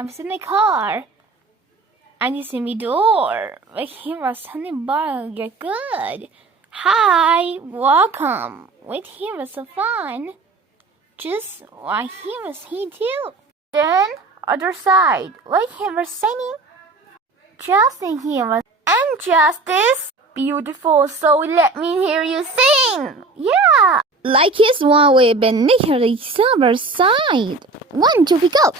I'm in the car. And you see me door. Like him was something bug. You're good. Hi, welcome. With him was so fun. Just like him was he too. Then other side, like him was singing. Just in him was and justice. Beautiful, so let me hear you sing. Yeah. Like his one way beneath the summer side. 1, 2, 3, go.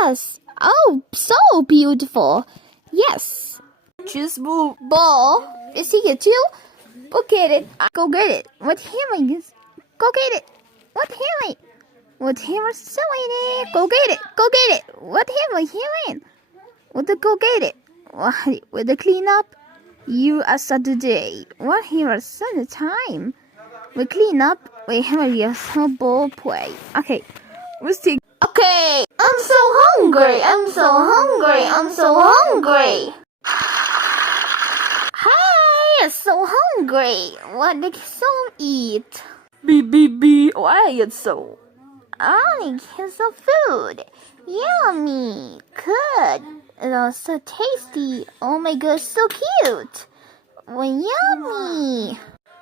Yes. Oh, so beautiful. Yes. Just move. Ball. Is he here too? Go get it. Go get it. What him is? Go get it. What him? What him is selling it? Go get it. Go get it. What him is hearing? What the go get it? What with the cleanup? You are Saturday. What here is Sunday time? We clean up. We have a small play. Okay. Let's take. Okay. I'm so hungry. I'm so hungry. I'm so hungry. Hi, I'm so hungry. What did some eat? B. Why is so? I get some food. Yummy. Good. It's so tasty. Oh my gosh, so cute. Well, yummy.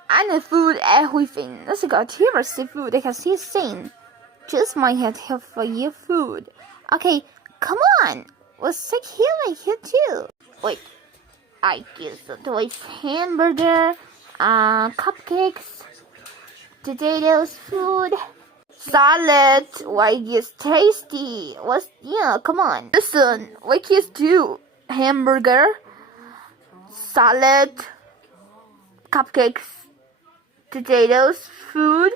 I know food everything. Let's go to seafood because he's saying. Just might have to help for your food. Okay, come on. Let's take here too. Wait. I guess it's hamburger, cupcakes, potatoes, food, salad. Why it's tasty? Come on. Listen, what is do? Hamburger, salad, cupcakes, potatoes, food.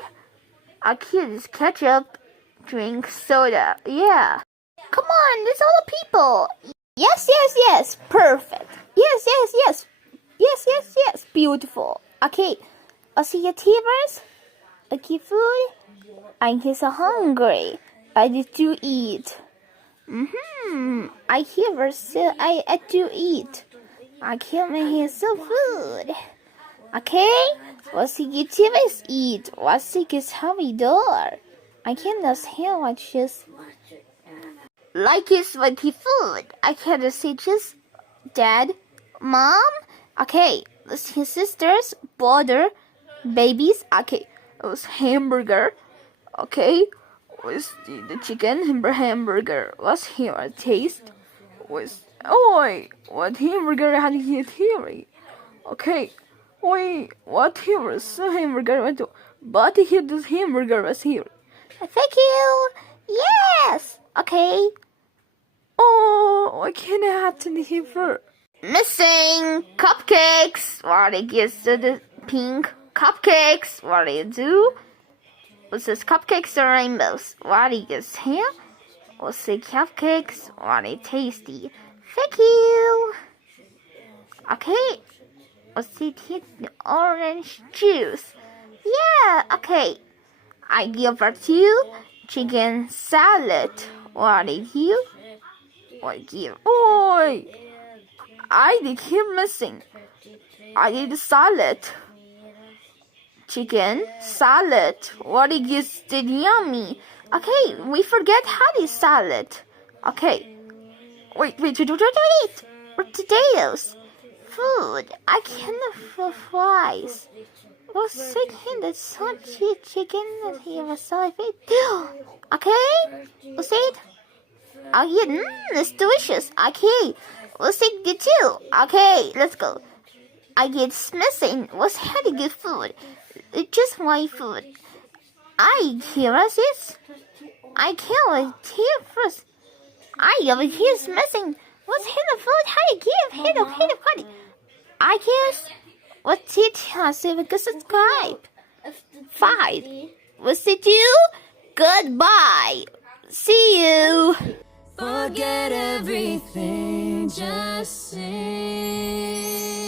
A kid's ketchup, drink soda. Yeah. Come on, there's all the people. Yes. Perfect. Yes. Beautiful. Okay. I see your TVs. I keep food. I'm so hungry. I need to eat. I hear so I do eat. I can't make some food. Okay? What's the TVs eat? What's the heavy door? I cannot hear what just like it's sweaty food. I can't say just dad, mom. Okay, let's his sisters, brother, babies. Okay, it was hamburger. Okay, was the chicken hamburger. What's here a taste? Was what hamburger had he theory? Okay, wait, what here was the hamburger went to? But here this hamburger was here. Thank you. Yes. Okay. Oh, what can I have to here for? Missing cupcakes. What it gets to the pink cupcakes. What do you do? What's this cupcakes or rainbows? What it gets here? What's the cupcakes? What it tasty? Thank you. Okay. What's it here? The orange juice. Yeah. Okay. I give her two chicken salad. What did you? What give? Oi! I did him missing. I did salad. Chicken salad. What did you did yummy? Okay, we forget how to salad. Okay. Wait. Potatoes. Food. I cannot fries. Was thinking that some chicken that he was so big. Okay, we'll see it. Oh yeah, it's delicious. Okay, we'll see it too. Okay, let's go. I get missing. What's having good food? It's just my food. I hear us is. I can't hear first. I have here's missing. What's hidden food? How do you give? Hidden. I guess. What's it? So we can subscribe. 5. What's it do? Goodbye. See you. Forget everything, just sing.